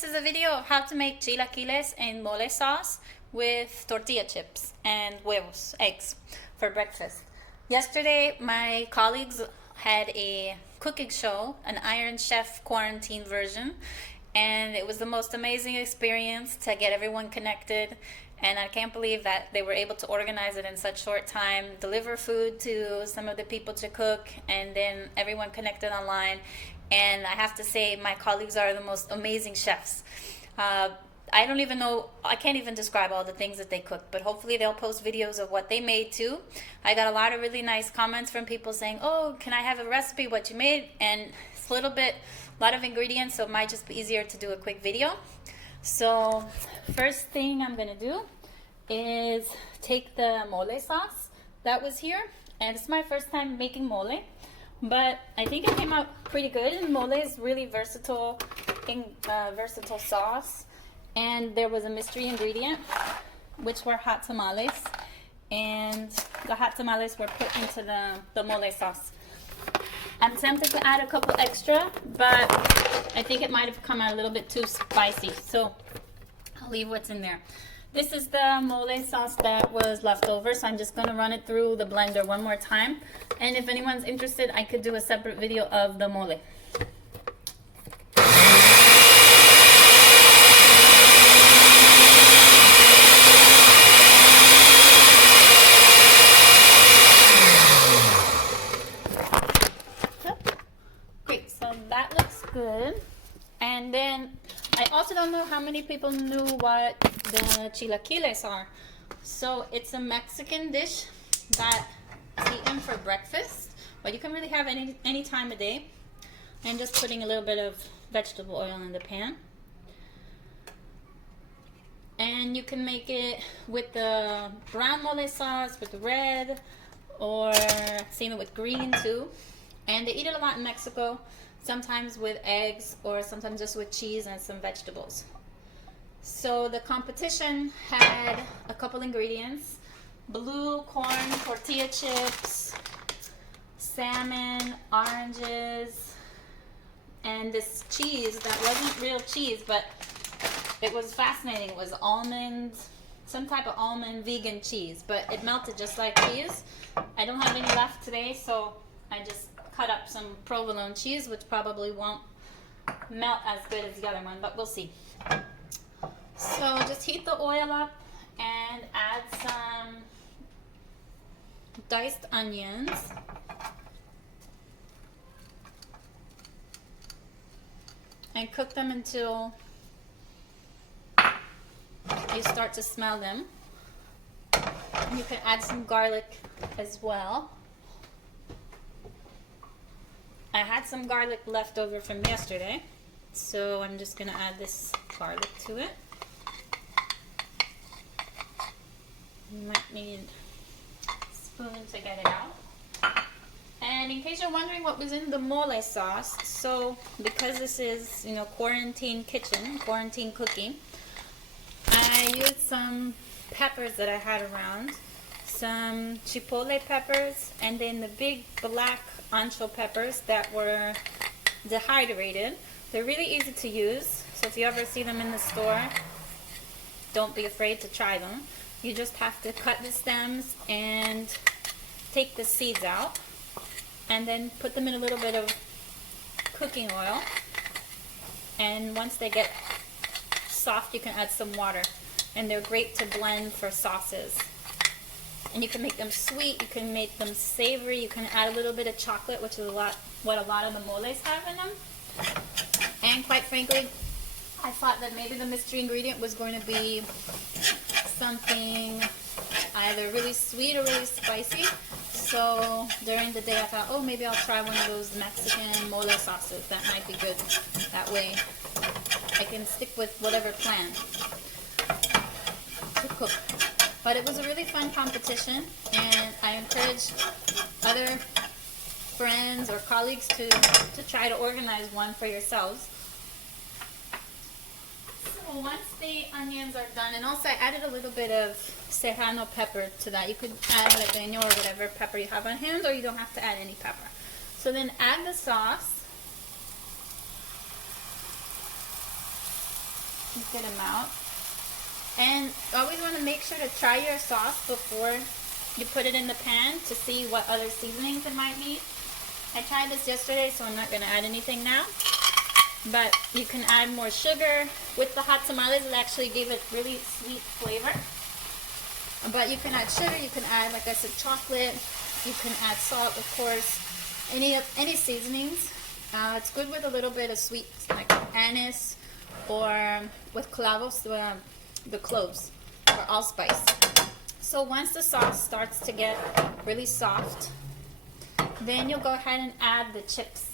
This is a video of how to make chilaquiles and mole sauce with tortilla chips and huevos, eggs, for breakfast. Yesterday, my colleagues had a cooking show, an Iron Chef quarantine version, and it was the most amazing experience to get everyone connected. And I can't believe that they were able to organize it in such short time, deliver food to some of the people to cook, and then everyone connected online. And I have to say, my colleagues are the most amazing chefs. I don't even know, I can't even describe all the things that they cooked, but hopefully they'll post videos of what they made too. I got a lot of really nice comments from people saying, oh, can I have a recipe, what you made? And it's a lot of ingredients, so it might just be easier to do a quick video. So first thing I'm gonna do is take the mole sauce that was here, and it's my first time making mole, but I think it came out pretty good. And mole is really versatile sauce, and there was a mystery ingredient, which were hot tamales, and the hot tamales were put into the mole sauce. I'm tempted to add a couple extra, but I think it might have come out a little bit too spicy, so I'll leave what's in there. This is the mole sauce that was left over, so I'm just going to run it through the blender one more time. And if anyone's interested, I could do a separate video of the mole. Great, so that looks good. And then I also don't know how many people knew what the chilaquiles are. So it's a Mexican dish that's eaten for breakfast, but you can really have any time of day. I'm just putting a little bit of vegetable oil in the pan. And you can make it with the brown mole sauce, with the red, or same with green too. And they eat it a lot in Mexico, sometimes with eggs or sometimes just with cheese and some vegetables. So the competition had a couple ingredients: blue corn tortilla chips, salmon, oranges, and this cheese that wasn't real cheese, but it was fascinating. It was almond, some type of almond vegan cheese, but it melted just like cheese. I don't have any left today, so I just cut up some provolone cheese, which probably won't melt as good as the other one, but we'll see. So just heat the oil up and add some diced onions. And cook them until you start to smell them. You can add some garlic as well. I had some garlic left over from yesterday, so I'm just going to add this garlic to it. You might need a spoon to get it out. And in case you're wondering what was in the mole sauce, so because this is, quarantine kitchen, quarantine cooking, I used some peppers that I had around, some chipotle peppers, and then the big black ancho peppers that were dehydrated. They're really easy to use, so if you ever see them in the store, don't be afraid to try them. You just have to cut the stems and take the seeds out, and then put them in a little bit of cooking oil. And once they get soft, you can add some water, and they're great to blend for sauces. And you can make them sweet, you can make them savory, you can add a little bit of chocolate, which is what a lot of the moles have in them. And quite frankly, I thought that maybe the mystery ingredient was going to be something either really sweet or really spicy. So during the day I thought, oh, maybe I'll try one of those Mexican mole sauces. That might be good. That way I can stick with whatever plan to cook. But it was a really fun competition, and I encourage other friends or colleagues to try to organize one for yourselves. So once the onions are done, and also I added a little bit of serrano pepper to that. You could add jalapeno or whatever pepper you have on hand, or you don't have to add any pepper. So then add the sauce. Just get them out. And always want to make sure to try your sauce before you put it in the pan to see what other seasonings it might need. I tried this yesterday, so I'm not going to add anything now. But you can add more sugar. With the hot tamales, it actually gave it really sweet flavor. But you can add sugar, you can add, like I said, chocolate. You can add salt, of course. Any seasonings. It's good with a little bit of sweet, like anise, or with clavos, the cloves, or allspice. So once the sauce starts to get really soft, then you'll go ahead and add the chips.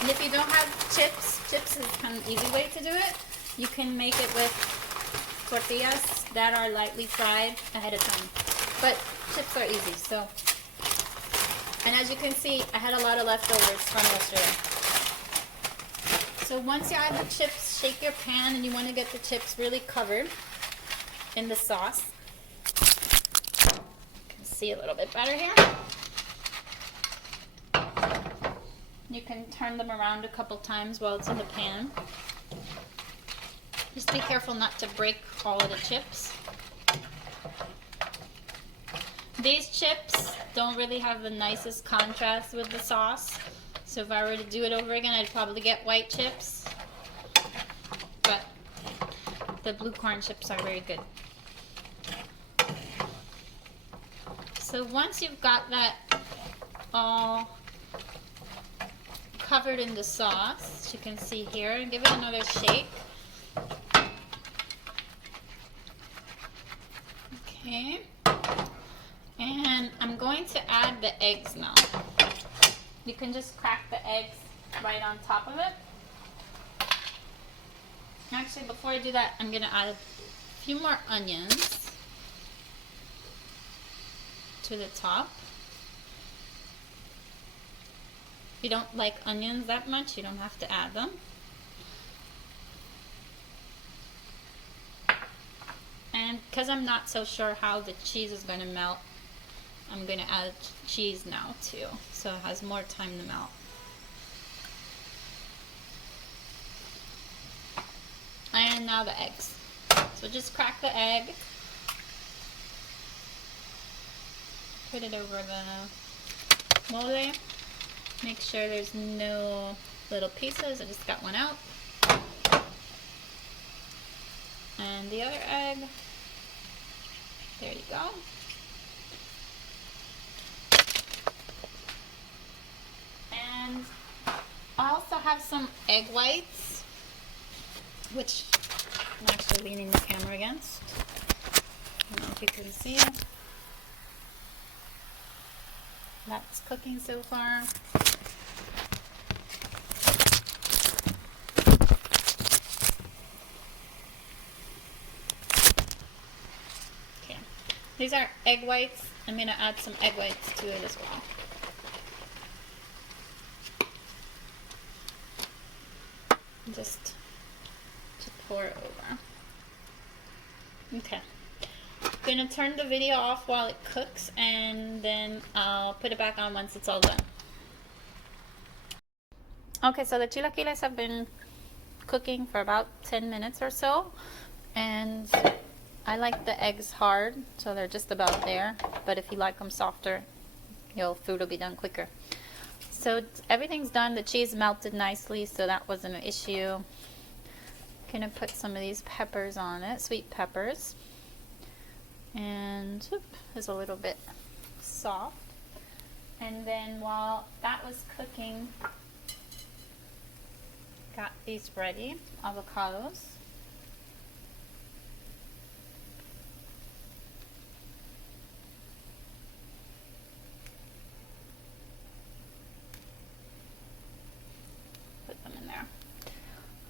And if you don't have chips is kind of an easy way to do it. You can make it with tortillas that are lightly fried ahead of time. But chips are easy, so. And as you can see, I had a lot of leftovers from yesterday. So once you add the chips, shake your pan, and you want to get the chips really covered in the sauce. You can see a little bit better here. You can turn them around a couple times while it's in the pan. Just be careful not to break all of the chips. These chips don't really have the nicest contrast with the sauce. So if I were to do it over again, I'd probably get white chips. But the blue corn chips are very good. So once you've got that all covered in the sauce, as you can see here, give it another shake. Okay. And I'm going to add the eggs now. You can just crack the eggs right on top of it. Actually, before I do that, I'm going to add a few more onions to the top. If you don't like onions that much, you don't have to add them. And because I'm not so sure how the cheese is going to melt, I'm going to add cheese now too, so it has more time to melt. And now the eggs. So just crack the egg, put it over the mole, make sure there's no little pieces. I just got one out. And the other egg, there you go. And I also have some egg whites, which I'm actually leaning the camera against. I don't know if you can see it. That's cooking so far. Okay, these are egg whites. I'm going to add some egg whites to it as well. Just to pour it over. Okay. I'm gonna turn the video off while it cooks, and then I'll put it back on once it's all done. Okay, so the chilaquiles have been cooking for about 10 minutes or so, and I like the eggs hard, so they're just about there. But if you like them softer, your food will be done quicker. So everything's done. The cheese melted nicely, so that wasn't an issue. Gonna put some of these peppers on it, sweet peppers. And it's a little bit soft. And then while that was cooking, got these ready, avocados.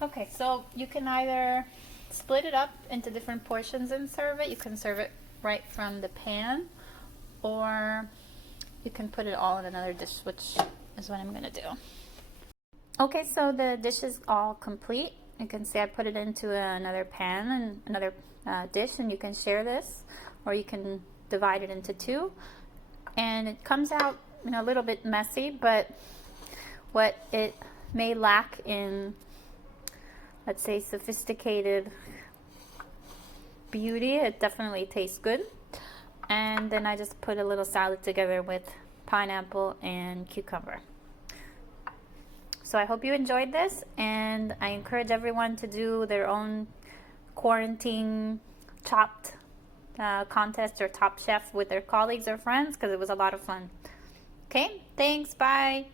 Okay, so you can either split it up into different portions and serve it. You can serve it right from the pan, or you can put it all in another dish, which is what I'm going to do. Okay, so the dish is all complete. You can see I put it into another pan and another dish, and you can share this, or you can divide it into two. And it comes out, a little bit messy, but what it may lack in, let's say, sophisticated beauty, it definitely tastes good. And then I just put a little salad together with pineapple and cucumber. So I hope you enjoyed this, and I encourage everyone to do their own quarantine chopped contest or Top Chef with their colleagues or friends, because it was a lot of fun. Okay, thanks, bye.